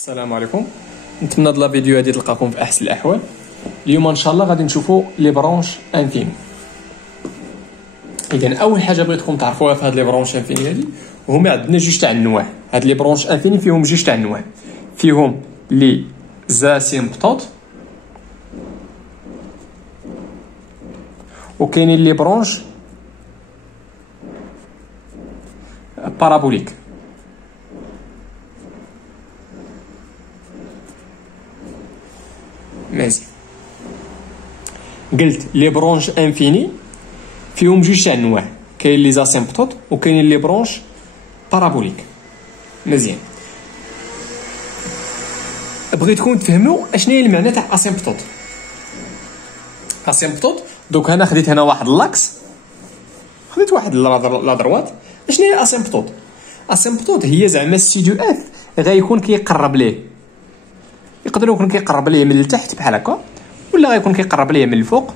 السلام عليكم. نتمنى هاد لا فيديو هادي تلقاكم في احسن الاحوال. اليوم ان شاء الله غادي نشوفوا لي برونش انفيني. اذا اول حاجه بغيتكم تعرفوها في هاد لي برونش انفيني هادي هما عندنا جوج تاع النواع. هاد لي برونش انفيني فيهم جوج تاع النواع، فيهم لي زاسيمبتوت وكاينين لي برونش بارابوليك. مزيان، قلت لي برونش انفيني فيهم جوج تاع النواع، كاين لي زاسيمبتوت وكاينين لي برونش بارابوليك. مزيان، بغيتكم تفهموا اشنو هي المعنى تاع اسيمبتوت. اسيمبتوت دوك انا خديت هنا واحد لاكس، خديت واحد لا دروات. اشنو هي اسيمبتوت؟ اسيمبتوت هي زعما السي دو اف غيكون كيقرب ليه، يقدر يكون كيقرب ليه من التحت بحال هكا، ولا غيكون كيقرب ليه من الفوق،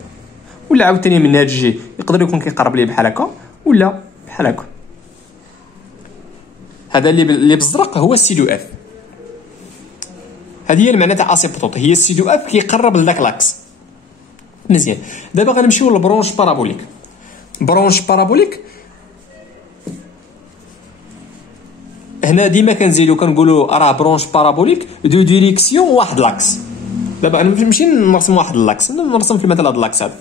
ولا عاوتاني من هاد الجي يقدر يكون كيقرب ليه بحال هكا ولا بحال هكا. هذا اللي بالزرق هو السي دو اف. هذه هي المعنى تاع اسيمبتوت، هي السي دو اف كيقرب لذاك لاكس. مزيان، دابا غنمشيو للبرونش بارابوليك. برونش بارابوليك هنا ديما كنزيدو كنقولوا راه برونش بارابوليك دو ديريكسيون واحد لاكس. دابا انا نمشي نرسم واحد لاكس، نرسم في مثلا هذا اللاكس هذا.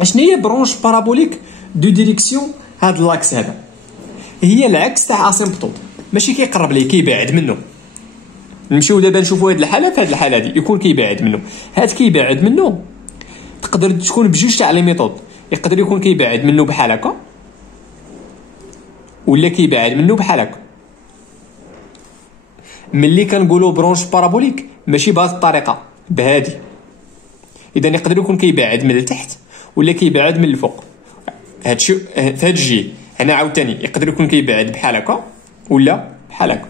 اشنو هي برونش بارابوليك دو ديريكسيون هاد اللاكس هذا؟ هي العكس تاع اسيمبتوت، ماشي كيقرب ليه، كيبعد منه. نمشيو دابا نشوفوا هاد الحاله، في هاد الحاله هادي يكون كيبعد منه. هاد كيبعد منه تقدر تكون بجوج تاع لي ميثود، يقدر يكون كيبعد منه بحال هكا ولا كيبعد منه بحال هكا. ملي كنقولوا برونش بارابوليك ماشي بهذه الطريقه، بهادي. اذا يقدر يكون كيبعد من التحت ولا كيبعد من الفوق. هادشي في هاد الجي هنا عاوتاني يقدر يكون كيبعد بحال هكا ولا بحال هكا.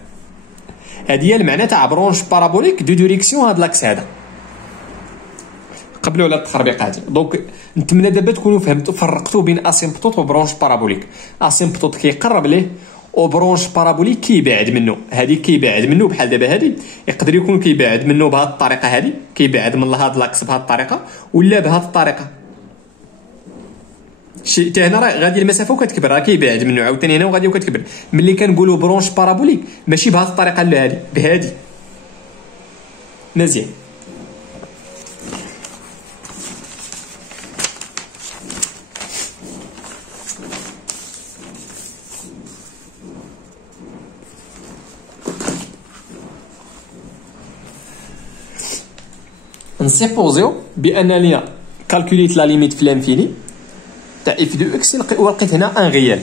هذه هي المعنى تاع برونش بارابوليك دو ديريكسيون هاد لاكس هذا. قبلوا على التخربيق هذه. دونك نتمنى دابا تكونوا فهمتوا فرقتوا بين اسيمبتوت وبرونش بارابوليك. اسيمبتوت كيقرب ليه وبرونش بارابوليك كيبعد منه. هذه كيبعد منه بحال دابا هذه، يقدر يكون كيبعد منه بهذه الطريقه هذه، كيبعد من هذا لاكس بهذه الطريقه ولا بهذه الطريقه. شي حتى هنا راه غادي المسافه وكتكبر، راه كيبعد منه عاوتاني هنا وغادي وكتكبر. ملي كنقولوا برونش بارابوليك ماشي بهذه الطريقه لا هذه، بهذه. مزيان، نسيبوزيو بان لينا كالكوليت لا ليميت في لانفيني تاع اف دو اكس ولقيت هنا ان ريال.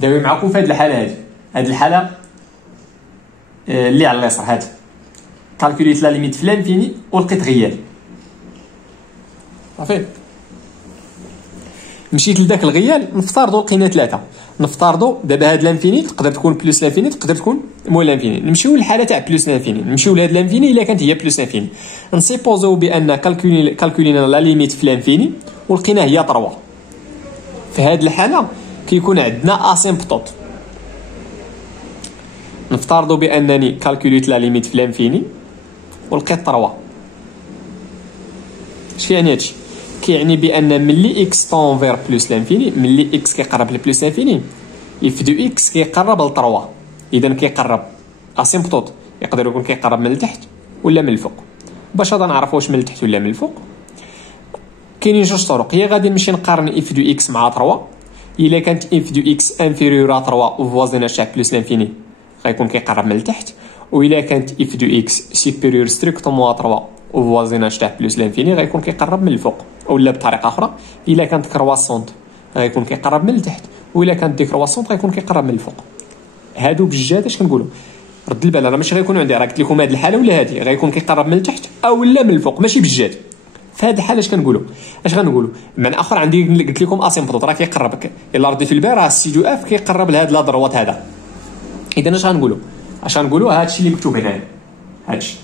داوي معكم في هذه الحاله هذه الحاله اللي على اليسار هذه كالكوليت لا ليميت في لانفيني ولقيت ريال. صافي، مشيت لذاك الغيال نفترضوا لقينا ثلاثه. نفترضوا دابا هاد لانفيني تقدر تكون بلس لانفيني، تقدر تكون موال لانفيني. نمشيو للحاله تاع بلس لانفيني، نمشيو لهاد لانفيني الا كانت هي بلس لانفيني. نسيبوزيو بان كالكولينا لا ليميت في لانفيني ولقينا هي 3. في هاد الحاله كيكون عندنا اسيمبتوت. نفترضوا بانني كالكوليت لا ليميت في لانفيني ولقيت 3. اش يعني هادشي؟ كيعني بان ملي اكس طون فير بلس لانفيني، ملي اكس كيقرب لبلس لانفيني اف دو اكس كيقرب ل 3. اذا كيقرب اسيمبتوت، يقدر يكون كيقرب من التحت ولا من الفوق. باش هذا نعرف واش من التحت ولا من الفوق كاينين جوج طرق. هي غادي نمشي نقارن اف دو اكس مع 3. الا كانت اف دو اكس انفيريور ا 3 وفوازيناج تاع بلس لانفيني غيكون كيقرب من التحت، والا كانت اف دو اكس سوبيريور ستريكتومون ا 3 وفوازيناج تاع بلس لانفيني غيكون كيقرب من الفوق. ولا بطريقه اخرى الا كانت كرواسونت غيكون كيقرب من التحت، والا كانت ديكرواسونت غيكون كيقرب من الفوق. هادو بجد اش كنقولوا؟ رد البال، راه ماشي غيكون عندي، راه قلت لكم هذه الحاله ولا هذه غيكون كيقرب من التحت او لا من الفوق، ماشي بجد. في هذه الحاله اش كنقولوا؟ اش غنقولوا؟ معنى اخر عندي قلت لكم اسيمبتوت راه كيقرب، الا رديتو البال راه السي دو اف كيقرب لهاد لا دروات هذا. اذا اش غنقولوا؟ هادشي اللي مكتوب هنا، هادشي.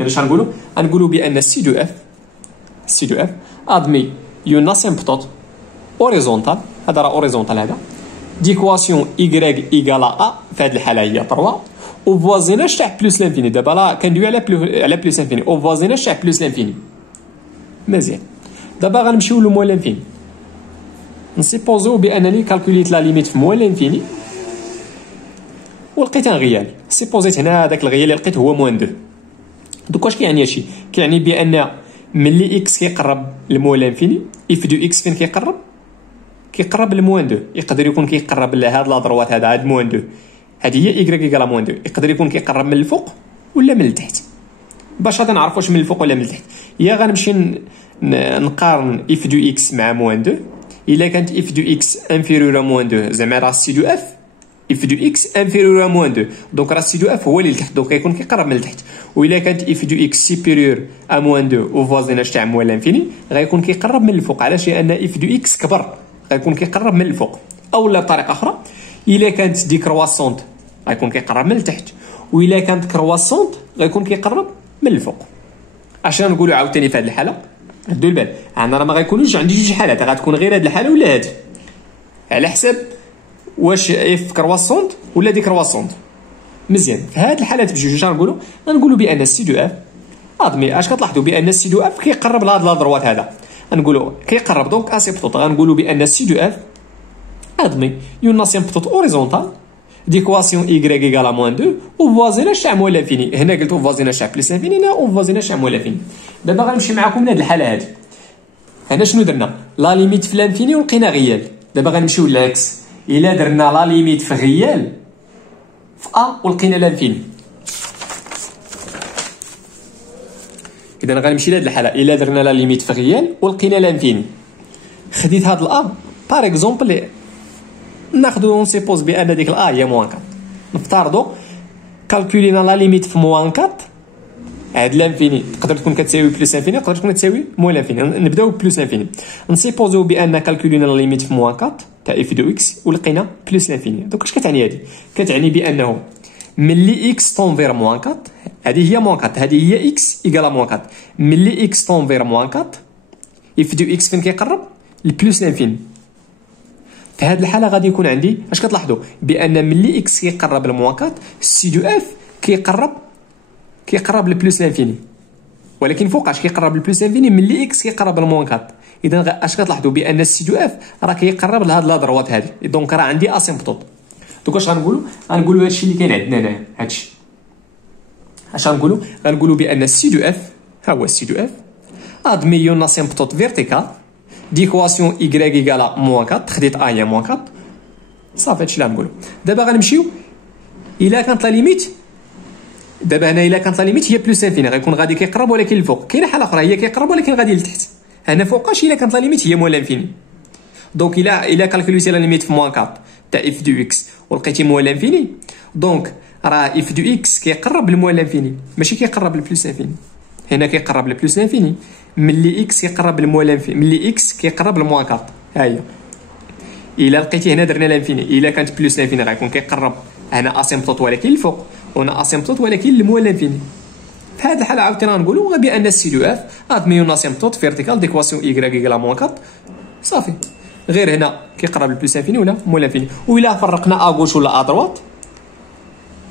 اذا اش غنقولوا بان السي دو اف ادمي يون اسيمبتوت اوريزونتال، هذا راه اوريزونتال هذا ديكواسيون y ايكال ا في هذه الحاله هي 3 او فوازيناج تاع بلوس لانفيني. دابا لا كندوي على بلوس لانفيني او فوازيناج تاع بلوس لانفيني. مزيان دابا غنمشيو لو موان لانفيني. نسيبوزيو بانني كالكوليت لا ليميت في موان لانفيني ولقيت ان غيال. سيبوزيت هنا هذاك الغيال اللي لقيت هو موان 2. دوك واش كيعني هادشي؟ كيعني بان ملي اكس كيقرب لموان لانفيني اف دو اكس فين كيقرب؟ كيقرب لموان 2. يقدر يكون كيقرب لهاد لا دروات هاد موان 2 هذه هي y ايكال موان 2. يقدر يكون كيقرب من الفوق ولا من التحت. باش غادي نعرف واش من الفوق ولا من التحت يا غنمشي نقارن اف دو اكس مع موان 2. الا كانت اف دو اكس انفيريور ا موان 2 زعما راه سي دو اف اف دو اكس انفيريور ا موان 2 دونك راه سي دو اف هو اللي لتحت دونك غيكون كيقرب من التحت. والا كانت اف دو اكس سوبيريور ا موان 2 وفوازيناج تاع موان لانفيني غيكون كيقرب من الفوق. علاش؟ لان اف دو اكس كبر غيكون كيقرب من الفوق. اولا بطريقه اخرى الا كانت دي كرواسونت غيكون كيقرب من التحت والا كانت كرواسونت غيكون كيقرب من الفوق. عشان نقولوا عاوتاني في هذه الحاله ردوا البال انا راه ما غيكونوش عندي جوج حالات غتكون غير هذه الحاله ولا هذه على حسب واش اف كرواسونت ولا دي كرواسونت. مزيان في هذه الحالات بجوج اش غنقولوا بان سي دو اف ادمي اش كتلاحظوا بان سي دو اف كيقرب لهاد لا دروات هذا غنقولوا كيقرب دونك اسيبتوط غنقولوا بان سي دو اف ادمي يون اسيمبتوط اوريزونتال ديكواسيون y ايكال موان 2 وفوازيناج تاع موان لانفيني. هنا قلت فوازيناج تاع بلس لانفيني هنا وفوازيناج تاع موان لانفيني. دابا غنمشي معكم لهاد الحاله هادي. هنا شنو درنا؟ لا ليميت في لانفيني ولقينا غيال. دابا غنمشيو للعكس. الا درنا لا ليميت في غيال في ا ولقينا لانفيني اذا غنمشي لهاد الحاله. الا درنا لا ليميت في غيال ولقينا لانفيني خديت هاد الا باغ اكزومبل ناخذ نسيبوز بان ديك الا هي موان 4. نفترضوا كالكولينا لا ليميت في موان 4 هاد لانفيني تقدر تكون كتساوي بلس انفيني تقدر تكون تساوي موان انفيني. نبداو بلس انفيني. نسيبوزيو بان كالكولينا لا ليميت في موان 4 تاع اف دو اكس ولقينا بلس انفيني. دوك اش كتعني هادي؟ كتعني بانه ملي اكس طون فير موان 4 هذه هي موان 4 هذه هي اكس ايكال موان 4 ملي اكس طون فير موان 4 اف دو اكس فين كيقرب لبلس انفيني. في هذه الحاله غادي يكون عندي اش كتلاحظوا بان ملي اكس كيقرب لموان 4 سي دو اف كيقرب لبلس لانفيني ولكن فوقاش كيقرب لبلس لانفيني ملي اكس كيقرب لموان 4. اذا اش كتلاحظوا بان السي دو اف راه كيقرب لهاد لا دروات هذه دونك راه عندي اسيمبتوط. دوك واش غنقولوا هادشي اللي كاين عندنا هنا هادشي اش غنقولوا بان السي دو اف ها هو السي دو اف ادميون اسيمبتوط فيرتيكال ديكواسيون y ايكال موان 4 خديت ا هي موان 4 صافي هادشي اللي غنقولوا. دابا غنمشيو الا كانت لا ليميت دابا هنا الا كانت لا ليميت هي بلس انفيني غيكون غادي كيقرب ولكن الفوق. كاينه حاله اخرى هي كيقرب ولكن غادي لتحت. هنا فوقاش الا كانت لا ليميت هي موان لانفيني دونك الا كالكوليتي لا ليميت في موان 4 تاع اف دو اكس ولقيتي موان لانفيني دونك راه اف دو اكس كيقرب لموان لانفيني ماشي كيقرب لبلس انفيني. هنا كيقرب لبلس لانفيني ملي اكس كيقرب لموان لانفيني ملي اكس كيقرب لموان 4 ها هي. الا لقيتي هنا درنا لانفيني الا كانت بلس لانفيني غيكون كيقرب هنا اسيمبتوط ولكن الفوق هنا اسيمبتوط ولكن لموان لانفيني. في هذه الحاله عاوتاني غنقولوا بان السي دو اف ادميون اسيمبتوط فيرتيكال ديكواسيون y ايكال موان 4 صافي. غير هنا كيقرب لبلس انفيني ولا موان لانفيني. وإلا فرقنا ا غوش ولا ا دروات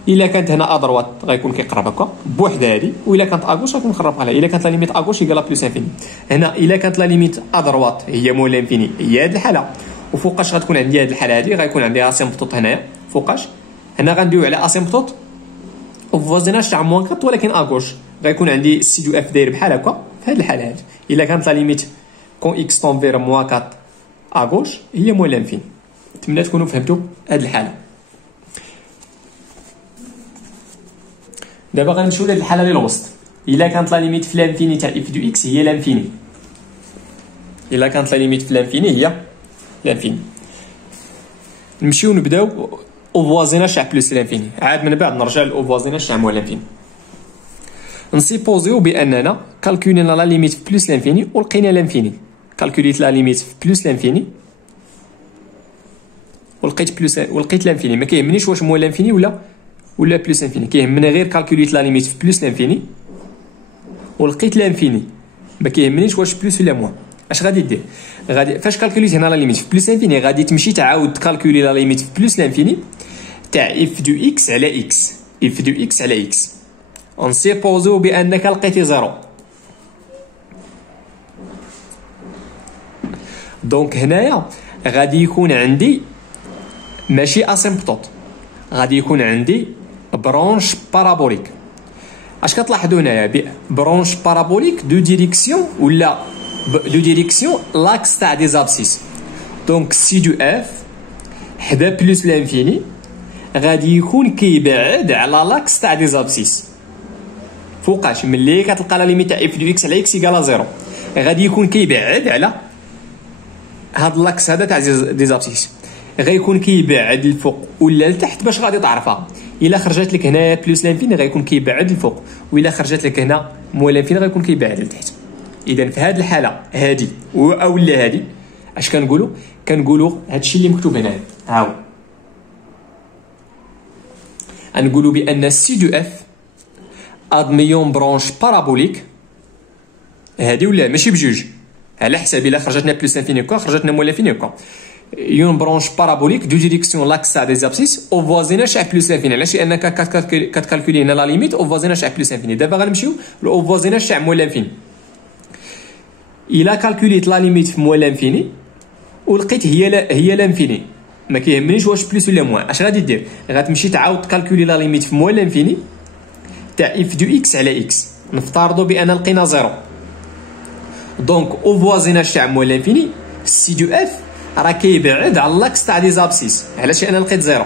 الا كانت هنا ا دروات غيكون كيقرب هكا بوحده هذه والا كانت ا غوش غيكون مخرب عليها. الا كانت لا ليميت ا غوش ايكال بلس انفيني هنا الا كانت لا ليميت ا دروات هي موان لانفيني هي هذه الحاله وفوقاش غتكون عندي هذه الحاله هذه غيكون عندي اسيمبتوط هنايا فوقاش. هنا غندويو على اسيمبتوط وفوازيناج تاع موان 4 ولكن ا غوش غيكون عندي سي دو اف داير بحال هكا. في هذه الحاله هذه الا كانت لا ليميت كون اكس طون فير موان 4 ا غوش هي موان لانفيني. نتمنى تكونوا فهمتوا هذه الحاله. دابا غنمشيو لهاد الحاله اللي الوسط. الا كانت لا ليميت في لانفيني تاع اف دو اكس هي لانفيني الا كانت لا ليميت في لانفيني هي لانفيني نمشيو نبداو اوفوازيناج تاع بلس لانفيني عاد من بعد نرجع للاوفوازيناج تاع موان لانفيني. نسيبوزيو باننا كالكولينا لا ليميت في بلس لانفيني ولقينا لانفيني. كالكوليت لا ليميت في بلس لانفيني ولقيت لانفيني. ما كيهمنيش واش موان لانفيني ولا بلس انفيني كيهمني غير كالكوليت لا ليميت في بلس لانفيني ولقيت لانفيني. ما كيهمنيش واش بلس ولا موان اش غادي دير؟ غادي فاش كالكوليت هنا لا ليميت في بلس انفيني غادي تمشي تعاود تكالكولي لا ليميت في بلس لانفيني تاع اف دو اكس على اكس، اف دو اكس على اكس اون سيبوزو بانك لقيتي زيرو. دونك هنايا غادي يكون عندي ماشي اسيمبتوت، غادي يكون عندي برونش بارابوليك. اش كتلاحظوا هنايا؟ برونش بارابوليك دو ديريكسيون ولا دو ديريكسيون لاكس تاع دي زابسيس. دونك سي دو اف حدا بلس لانفيني غادي يكون كيبعد على لاكس تاع دي زابسيس. فوقاش ملي كتلقى لا ليميت تاع اف دو اكس على اكس ايكالا زيرو غادي يكون كيبعد على هاد لاكس هذا تاع دي زابسيس، غيكون كيبعد الفوق ولا لتحت باش غادي تعرفها. الا خرجت لك هنا بلس لانفيني غيكون كيبعد الفوق، والا خرجت لك هنا موال لانفيني غيكون كيبعد لتحت. اذا في هذه الحاله هذه اولا هذه اش كنقولوا هادشي اللي مكتوب هنا ها هو، غنقولوا بان سي دو اف ادميون برونش بارابوليك هذه ولا ماشي بجوج على حساب الا خرجتنا بلس انفيني كو خرجتنا موال انفيني كو يون برونش بارابوليك دو ديريكسيون لاكس تاع دي زابسيس او فوازيناج تاع بلس انفيني. علاش؟ لانك كتكالكولي هنا لا ليميت او فوازيناج تاع بلس انفيني. دابا غنمشيو لو فوازيناج تاع موال انفيني. الا كالكوليت لا ليميت في موال انفيني ولقيت هي لانفيني ما كيهمنيش واش بلس ولا موان، اش غادي دير؟ غتمشي تعاود تكالكولي لا ليميت في موال انفيني تاع اف دو اكس على اكس. نفترضوا بان لقينا زيرو، دونك او فوازيناج تاع موال انفيني سي دو اف راه كيبعد على لاكس تاع دي زابسيس. علاش؟ انا لقيت زيرو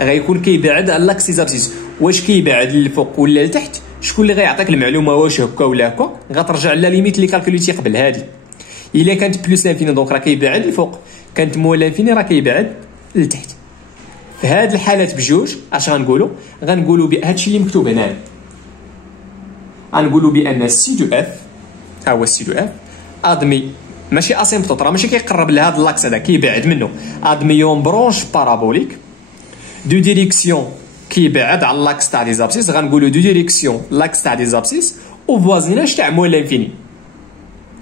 غيكون كيبعد على لاكس دي زابسيس. واش كيبعد للفوق ولا لتحت؟ شكون اللي غيعطيك المعلومه واش هكا ولا هكا؟ غترجع لا ليميت اللي كالكوليتي قبل هادي. الا كانت بلس لانفيني دونك راه كيبعد للفوق، كانت موال لانفيني راه كيبعد لتحت. في هاد الحالات بجوج اش غنقولوا بهادشي اللي مكتوب هنا، غنقولوا بان السي دو اف ها هو السي دو اف ادمي ماشي اسيمبتوت، راه ماشي كيقرب لهاد اللاكس هذا كيبعد منه، ادميون برونش بارابوليك دو ديريكسيون كيبعد على اللاكس تاع دي زابسيس. غنقولوا دو ديريكسيون لاكس تاع دي زابسيس او فوازيناج تاع موال لانفيني،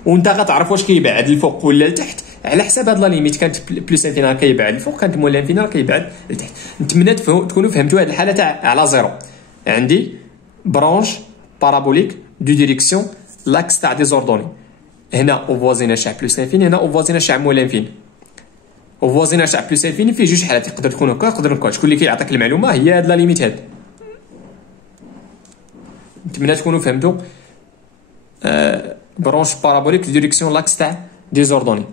وانت غتعرف واش كيبعد الفوق ولا لتحت على حساب هاد لا ليميت. كانت بلس انفيني راه كيبعد الفوق، كانت موال لانفيني راه كيبعد لتحت. نتمنى تكونوا فهمتوا هاد الحاله تاع على زيرو. عندي برونش بارابوليك دو ديريكسيون لاكس تاع دي زوردوني، هنا او فوازيناج تاع بلس انفيني، هنا او فوازيناج تاع موال انفيني. او فوازيناج تاع بلس انفيني فيه جوج حالات، يقدر تكون هكا يقدر يكون شكون اللي كيعطيك المعلومه هي هاد لا ليميت هاد. نتمنى تكونوا فهمتوا برونش بارابوليك ديريكسيون لاكس تاع دي زوردوني.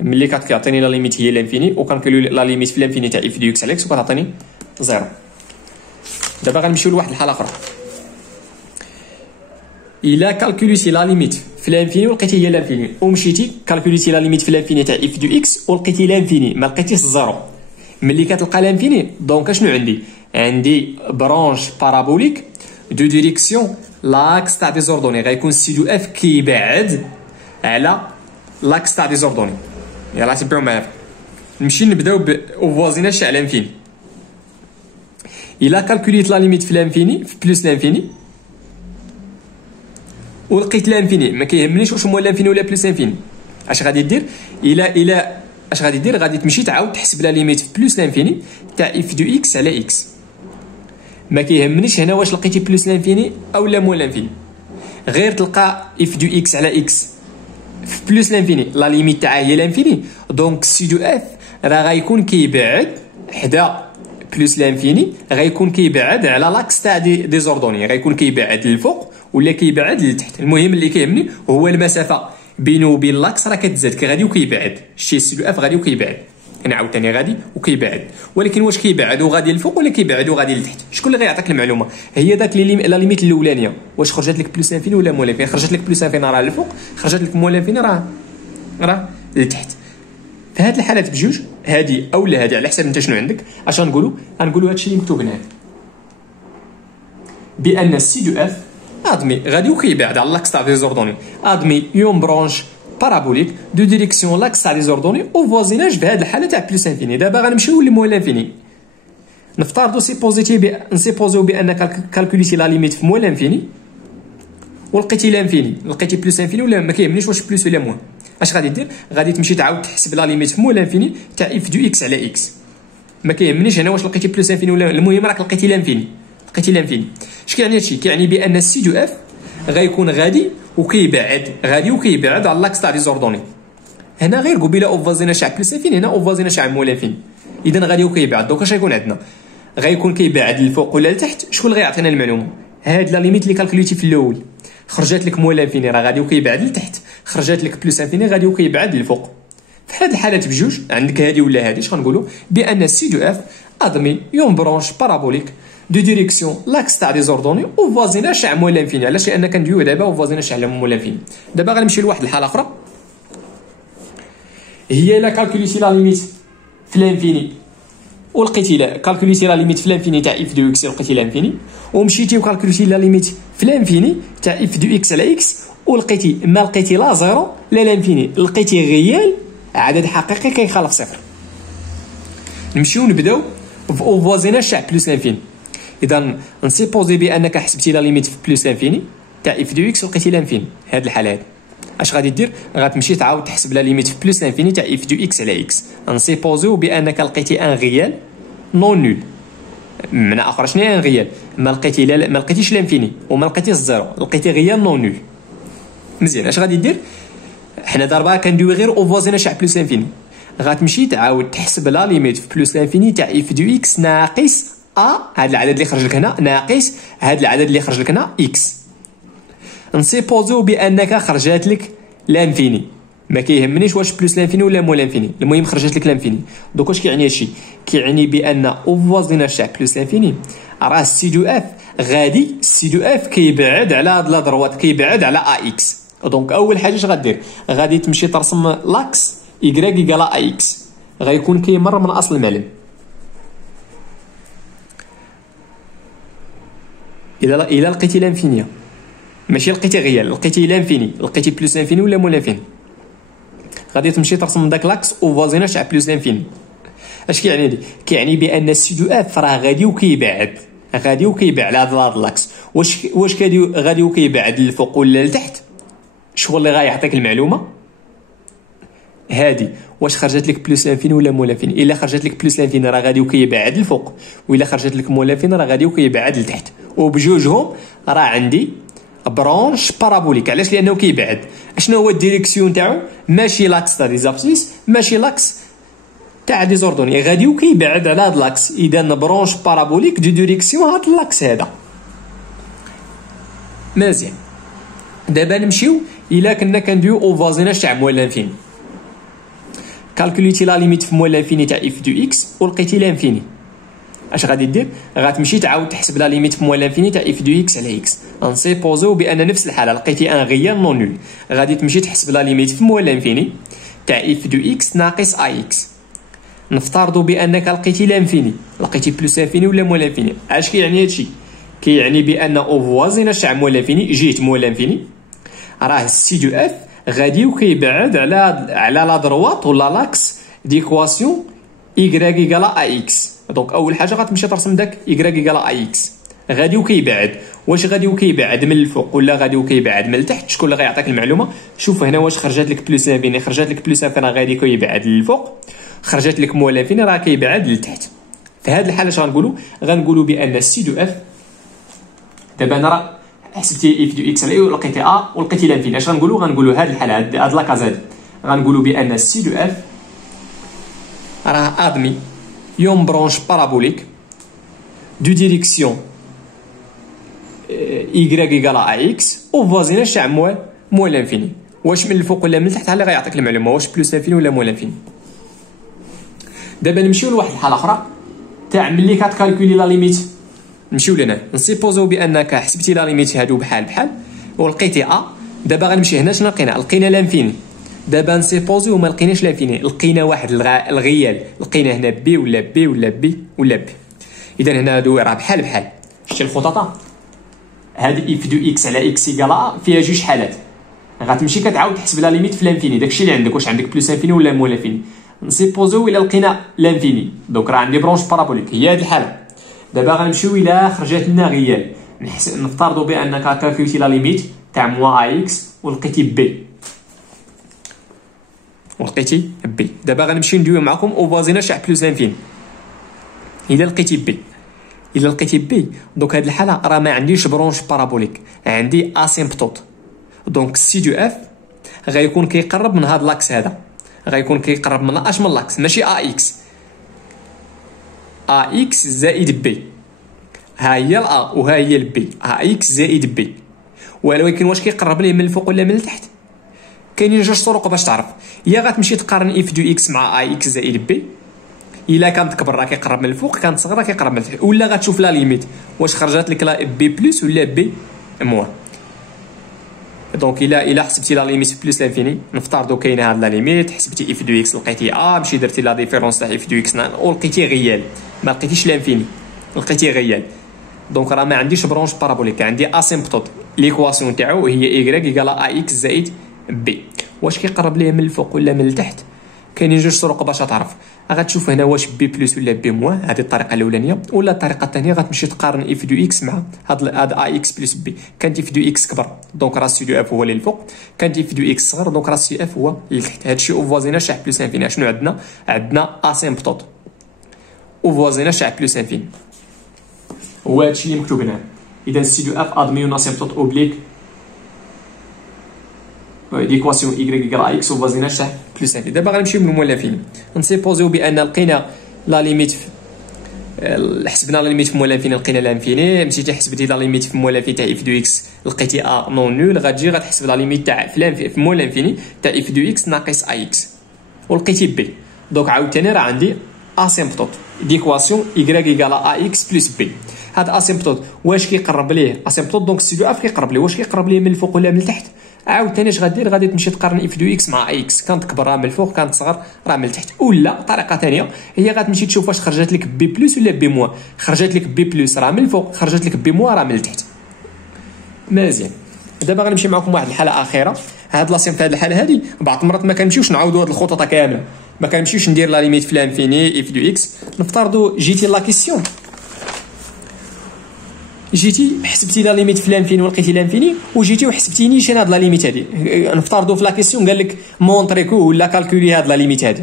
ملي كتعطيني لا ليميت هي لانفيني وكنكلو لا ليميت في لانفيني تاع اف دو اكس على اكس وكتعطيني زيرو. دابا غنمشيو لواحد الحاله اخرى. الا كالكوليتي لا ليميت في لانفيني ولقيتي هي لانفيني، ومشيتي كالكوليتي لا ليميت في لانفيني تاع اف دو اكس ولقيتي لانفيني ما لقيتيش الزيرو، ملي كتلقى لانفيني دونك شنو عندي برونش بارابوليك دو ديريكسيون لاكس تاع دي زوردوني. غيكون سي دو اف كيبعد على لاكس تاع دي زوردوني. يلاه تبعوا معايا، نمشي نبداو بفوازيناج تاع لانفيني. الا كالكوليت لا ليميت في لانفيني في بلس لانفيني ولقيت لانفيني ما كيهمنيش واش موال لانفيني ولا بلس انفيني، اش غادي دير؟ الا اش غادي دير؟ غادي تمشي تعاود تحسب لا ليميت في بلس لانفيني تاع اف دو اكس على اكس. ما كيهمنيش هنا واش لقيتي بلس لانفيني او لا موال لانفيني، غير تلقى اف دو اكس على اكس في بلس لانفيني لا ليميت تاعها هي لانفيني، دونك سي دو اف راه غيكون كيبعد حدا بلس لانفيني، غيكون كيبعد على لاكس تاع دي زوردوني، غيكون كيبعد للفوق ولا كيبعد للتحت. المهم اللي كيهمني هو المسافه بينه وبين لاكس راه كتزاد كي وكيبعد. شتي سي دو اف غادي وكيبعد، هنا عاوتاني غادي وكيبعد، ولكن واش كيبعد وغادي للفوق ولا كيبعد وغادي لتحت؟ شكون اللي غيعطيك المعلومه؟ هي داك لا ليميت الاولانيه، واش خرجت لك بلس انفيني ولا موال انفيني؟ خرجت لك بلس انفيني راه للفوق، خرجت لك موال انفيني راه لتحت. في هاد الحالات بجوج هادي اولا هادي على حسب انت شنو عندك. اش غنقولوا هادشي اللي مكتوب هنا بان السي دو اف ادمي غادي وكيبعد على لاكس تاع دي زوردوني، ادمي يون برونش بارابوليك دو ديريكسيون لاكس تاع دي زوردوني او فوازيناج في هاد الحاله تاع بلس انفيني. دابا غنمشيو لموال انفيني. نفترضوا نسيبوزيو بانك كالكوليتي لا ليميت في موال انفيني ولقيتي لانفيني، لقيتي بلس انفيني ولا ما كيهمنيش واش بلس ولا موان. اش غادي دير؟ غادي تمشي تعاود تحسب لا ليميت في مول انفيني تاع اف دو اكس على اكس. ما كيهمنيش هنا واش لقيتي بلس انفيني ولا، المهم راك لقيتي لانفيني. لقيتي لانفيني. اش كيعني هادشي؟ كيعني بان السي دو اف غيكون غادي وكيبعد، غادي وكيبعد على لاكس تاع لي زوردوني. هنا غير قبيله اوفازيناش تاع بلس انفيني، هنا اوفازيناش تاع مول انفيني. اذا غادي وكيبعد. دونك اش غيكون عندنا؟ غيكون كيبعد للفوق ولا لتحت. شكون اللي غيعطينا المعلومه؟ هاد لا ليميت اللي كالكوليتي في الاول خرجت لك مول انفيني راه غادي وكيبعد لتحت، خرجت لك بلس انفيني غادي وكيبعد للفوق. في هاد الحالات بجوج عندك هادي ولا هادي، اش غنقولوا؟ بان سي دو اف ادمي يون برونش بارابوليك دو ديريكسيون لاكس تاع دي زوردوني او فازيناج تاع مول انفيني. علاش؟ لان كندويو دابا او فازيناج تاع مول انفيني. دابا غنمشي لواحد الحاله اخرى، هي الا كالكوليتي لا ليميت في الانفيني ولقيتي كالكوليتي لا ليميت في الانفيني تاع اف دو اكس ولقيتي الانفيني، ومشيتي وكالكوليتي لا ليميت في الانفيني تاع اف دو اكس على اكس ولقيتي ما لقيتي لا زيرو لا الانفيني، لقيتي غيال عدد حقيقي كيخالف صفر. نمشيو نبداو في فوازيناج تاع بلس لانفيني. اذا نسيبوزي بانك حسبتي لا ليميت في بلس لانفيني تاع اف دو اكس ولقيتي لانفيني. هاد الحاله هادي اش غادي دير؟ غتمشي تعاود تحسب لا ليميت في بلس لانفيني تاع اف دو اكس على اكس. نسيبوزيو بانك لقيتي ان غيال نون نول. من اخر شنو هي ان غيال؟ ما لقيتي ما لقيتيش لانفيني وما لقيتيش الزيرو، لقيتي غيال نون نول. مزيان. اش غادي دير؟ حنا دابا كندوي غير او فوازيناج تاع بلس لانفيني. غتمشي تعاود تحسب لا ليميت في بلس لانفيني تاع اف دو اكس ناقص هاد العدد اللي خرج لك هنا ناقص هاد العدد اللي خرج لك هنا اكس. نسيبوزو بانك خرجات لك لانفيني، ما كيهمنيش واش بلس لانفيني ولا مول لانفيني، المهم خرجت لك لانفيني. دوك واش كيعني هادشي؟ كيعني بان او فوازيناج تاع بلس لانفيني راه سي دو اف غادي، سي دو اف كيبعد على هاد لا دروات، كيبعد على ا اكس. دونك اول حاجه اش غدير؟ غادي تمشي ترسم لاكس يكراك يقال ا اكس، غيكون كيمر من اصل المعلم. الا لقيتي لانفينيا ماشي لقيتي غيال، لقيتي لانفيني، لقيتي بلس لانفيني ولا مول لانفيني، غادي تمشي ترسم داك لاكس او فازيناج تاع بلس لانفيني. اش كيعني هادي؟ كيعني بان السي دو اف راه غادي وكيبعد، غادي وكيبعد على هاد لاكس. واش غادي وكيبعد للفوق ولا لتحت؟ شغل اللي غيعطيك المعلومه هادي واش خرجت لك بلس لانفيني ولا مول لانفيني. الا خرجت لك بلس لانفيني راه غادي وكيبعد للفوق، والا خرجت لك مول لانفيني راه غادي وكيبعد لتحت. وبجوجهم راه عندي برونش بارابوليك. علاش؟ لانه كيبعد. اشنو هو الديريكسيون تاعو؟ ماشي لاكس تاع لي زابسيس، ماشي لاكس تاع دي زوردوني، غادي وكيبعد على هاد لاكس. اذا برونش بارابوليك دو ديريكسيون هاد اللاكس هذا. مزيان. دابا نمشيو الا كنا كندويو او فازيناج تاع مول لانفيني. كالكوليتي لا ليميت في مول لانفيني تاع اف دو اكس ولقيتي لانفيني. اش غادي دير؟ غتمشي تعاود تحسب لا ليميت في مول لانفيني تاع اف دو اكس على اكس. نسيبوزو بان نفس الحاله لقيتي ان غيال نون نول، غادي تمشي تحسب لا ليميت في مول لانفيني تاع اف دو اكس ناقص اي اكس. نفترضوا بانك لقيتي لانفيني، لقيتي بلس انفيني ولا مول لانفيني. اش كيعني هادشي؟ كيعني بان او فوازيناج تاع مول لانفيني جهه مول لانفيني راه سي دو اف غادي وكيبعد على لا دروات ولا لاكس ديكواسيون يكراك يقال اي اكس. دونك اول حاجه غتمشي ترسم داك يكراك يقال اي اكس، غادي وكيبعد. واش غادي وكيبعد من الفوق ولا غادي وكيبعد من التحت؟ شكون اللي غيعطيك المعلومه؟ شوف هنا واش خرجت لك بلس انفيني، خرجت لك بلس انفيني غادي كيبعد للفوق، خرجت لك مول انفيني راه كيبعد للتحت. في هذه الحاله اش غنقولوا بان سي دو اف دابا انا راه حسبتي اف دو اكس على ولقيتي ا ولقيتي لانفيني. اش غنقولوا هذه الحاله هاد لاكاز هادي غنقولوا بان سي دو اف راه ادمي يون برونش بارابوليك دو ديريكسيون يكراك يقال ا اكس او فوازيناج تاع مول لانفيني. واش من الفوق ولا من التحت اللي غيعطيك المعلومه، واش بلس لانفيني ولا مول لانفيني. دابا نمشيو لواحد الحاله اخرى تاع ملي كتكالكولي لا ليميت. نمشيو لهنا نسيبوزو بانك حسبتي لا ليميت هادو بحال ولقيتي ا. دابا غنمشي هنا شنو لقينا لانفيني. دابا نسيبوزيو ما لقيناش لانفيني، لقينا واحد الغيال، لقينا هنا بي ولا بي ولا بي ولا بي. اذا هنا هادو راه بحال شتي الخططه هادي اف دو اكس على اكس يقال ا فيها جوج حالات. غتمشي كتعاود تحسب لا ليميت في لانفيني، داكشي اللي عندك واش عندك بلس انفيني ولا مول انفيني. نسيبوزو الا لقينا لانفيني دونك راه عندي برونش بارابوليك هي هاد الحاله. دابا غنمشيو الى خرجت لنا غيال، نفترضوا بانك كالكوليتي لا ليميت تاع موا اي اكس ولقيتي بي. ولقيتي بي. دابا غنمشي ندوي معكم اوفوازيناج تاع بلوس لانفيني. الا لقيتي بي دونك هاد الحاله راه ما عنديش برونش بارابوليك، عندي اسيمبتوت. دونك سي دو اف غيكون كيقرب من هاد لاكس هذا، غيكون كيقرب من اش من لاكس، ماشي ا اكس زائد بي. ها هي الا وها هي البي، ا اكس زائد بي. ولكن واش كيقرب ليه من الفوق ولا من التحت؟ كاينين جوج طرق باش تعرف. يا غتمشي تقارن اف دو اكس مع اي اكس زائد بي، الا كانت كبر راه كيقرب من الفوق، كانت صغيره كيقرب من التحت. ولا غتشوف لا ليميت واش خرجت لك لا بي بلس ولا بي موان. دونك الا حسبتي لا ليميت بلس لانفيني، نفترضوا كاينه هاد لا ليميت، حسبتي اف دو اكس لقيتي مشي درتي لا ديفيرونس تاع اف دو اكس ولقيتي غيال، ما لقيتيش لانفيني، لقيتي غيال. دونك راه ما عنديش برونش بارابوليك، عندي اسيمبتوت. ليكواسيون تاعو هي ايكغيك ايكال اي اكس زائد بي. واش كيقرب ليه من الفوق ولا من التحت؟ كاينين جوج طرق باش تعرف. غتشوف هنا واش بي بلس ولا بي موان، هذه الطريقه الاولانيه. ولا الطريقه الثانيه غتمشي تقارن اف دو اكس مع هاد اي اكس بلس بي. كانت اف دو اكس كبر دونك راه سي دو اف هو للفوق، كانت اف دو اكس صغر دونك راه سي اف هو للتحت. هادشي اوفوازيناج تاع بلس انفيني. شنو عندنا اسيمبتوت اوفوازيناج تاع بلس انفيني، هو هادشي اللي مكتوب هنا. اذا سي دو اف ادمي اون اسيمبتوت اوبليك ليكواسيون y ايكال اكس اوفوازيناج تاع بلس انفيني. دابا غنمشيو من المول انفيني، نسيبوزيو بان لقينا لا ليميت، حسبنا لا ليميت في مول انفيني لقينا لانفيني. مشيتي حسبتي لا ليميت في مول انفيني تاع اف دو اكس لقيتي ا نون نول، غتجي غتحسب لا ليميت تاع في مول انفيني تاع اف دو اكس ناقص اي اكس ولقيتي بي. دونك عاوتاني راه عندي اسيمبتوت ديكواسيون y ايكال ا اكس بلس بي. هاد اسيمبتوت واش كيقرب ليه اسيمبتوت؟ دونك سي دو اف كيقرب ليه. واش كيقرب ليه من الفوق ولا من التحت؟ عاوتاني اش غدير؟ غادي تمشي تقارن اف دو اكس مع اي اكس، كانت كبر راه من الفوق، كانت صغر راه من التحت. ولا طريقه ثانيه هي غتمشي تشوف واش خرجت لك بي بلس ولا بي موان. خرجت لك بي بلس راه من الفوق، خرجت لك بي موان راه من التحت. مزيان. دابا غنمشي معكم واحد الحاله اخيره. هاد لاسيم في هاد الحاله هادي بعض المرات ما كنمشيوش نعاودوا هاد الخطوط كامله، ما كنمشيوش ندير لا ليميت في لانفيني اف دو اكس. نفترضوا جيتي لا كيسيون، جيتي حسبتي لا ليميت في لانفيني ولقيتي لانفيني، وجيتي وحسبتي نيشان هاد لا ليميت هادي. نفترضوا في لا كيسيون قال لك مونطريكو ولا كالكولي هاد لا ليميت هادي.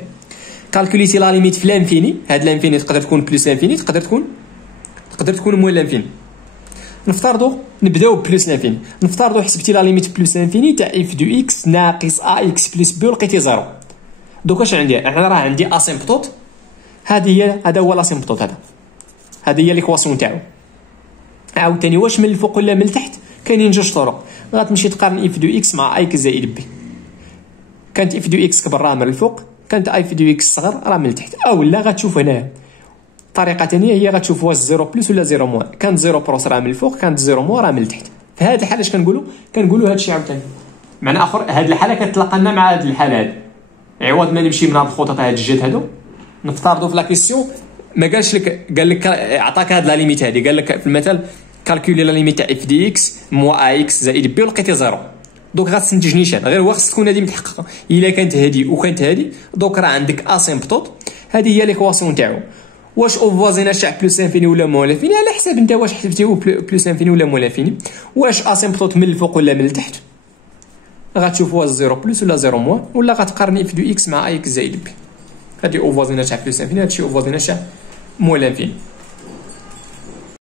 كالكوليتي لا ليميت في لانفيني، هاد لانفيني تقدر تكون بلس لانفيني، تقدر تكون موال لانفيني. نفترضوا نبداو بلس لانفيني. نفترضوا حسبتي لا ليميت بلس لانفيني تاع اف دو اكس ناقص ا اكس بلس بي ولقيتي زيرو. دوك واش عندي؟ انا راه عندي اسيمبتوت، هذا هو الاسيمبتوت هذا، هذه هي ليكواسيون تاعو. عاوتاني واش من الفوق ولا من التحت؟ كاينين جوج طرق. غتمشي تقارن اف دو اكس مع اي اكس زائد بي. كانت اف دو اكس كبر راه من الفوق، كانت اف دو اكس صغر راه من التحت. او لا غتشوف هنا طريقه ثانيه هي غتشوف واش زيرو بلس ولا زيرو موان. كانت زيرو بلس راه من الفوق، كانت زيرو موان راه من التحت. في هذه الحاله اش كنقولوا هادشي عاوتاني معنى اخر. هذه الحاله كتلاقى لنا مع هذه الحاله هذه. عوض ما نمشي من هاد الخطوط هاد الجهات هادو، نفترضوا في لا كيسيون ما قالش لك، قال لك عطاك هاد لا ليميت هادي، قال لك في المثال كالكولي لا ليميت تاع اف دي اكس موا اي اكس زائد بي ولقيتي زيرو. دونك غتستنتج نيشان، غير هو خص تكون هادي متحققه. الا كانت هادي وكانت هادي دونك راه عندك اسيمبتوت. هذه هي ليكواسيون تاعو. واش اوفوازيناج تاع بلس انفيني ولا موال انفيني على حسب انت واش حسبتيه بلس انفيني ولا موال انفيني. واش اسيمبتوت من الفوق ولا من التحت؟ غتشوف واش زيرو بلس ولا زيرو موان، ولا غتقارن اف دو اكس مع اي اكس زائد بي. هذه اوفوازيناج تاع بلس انفيني، هادشي اوفوازيناج تاع موال انفيني.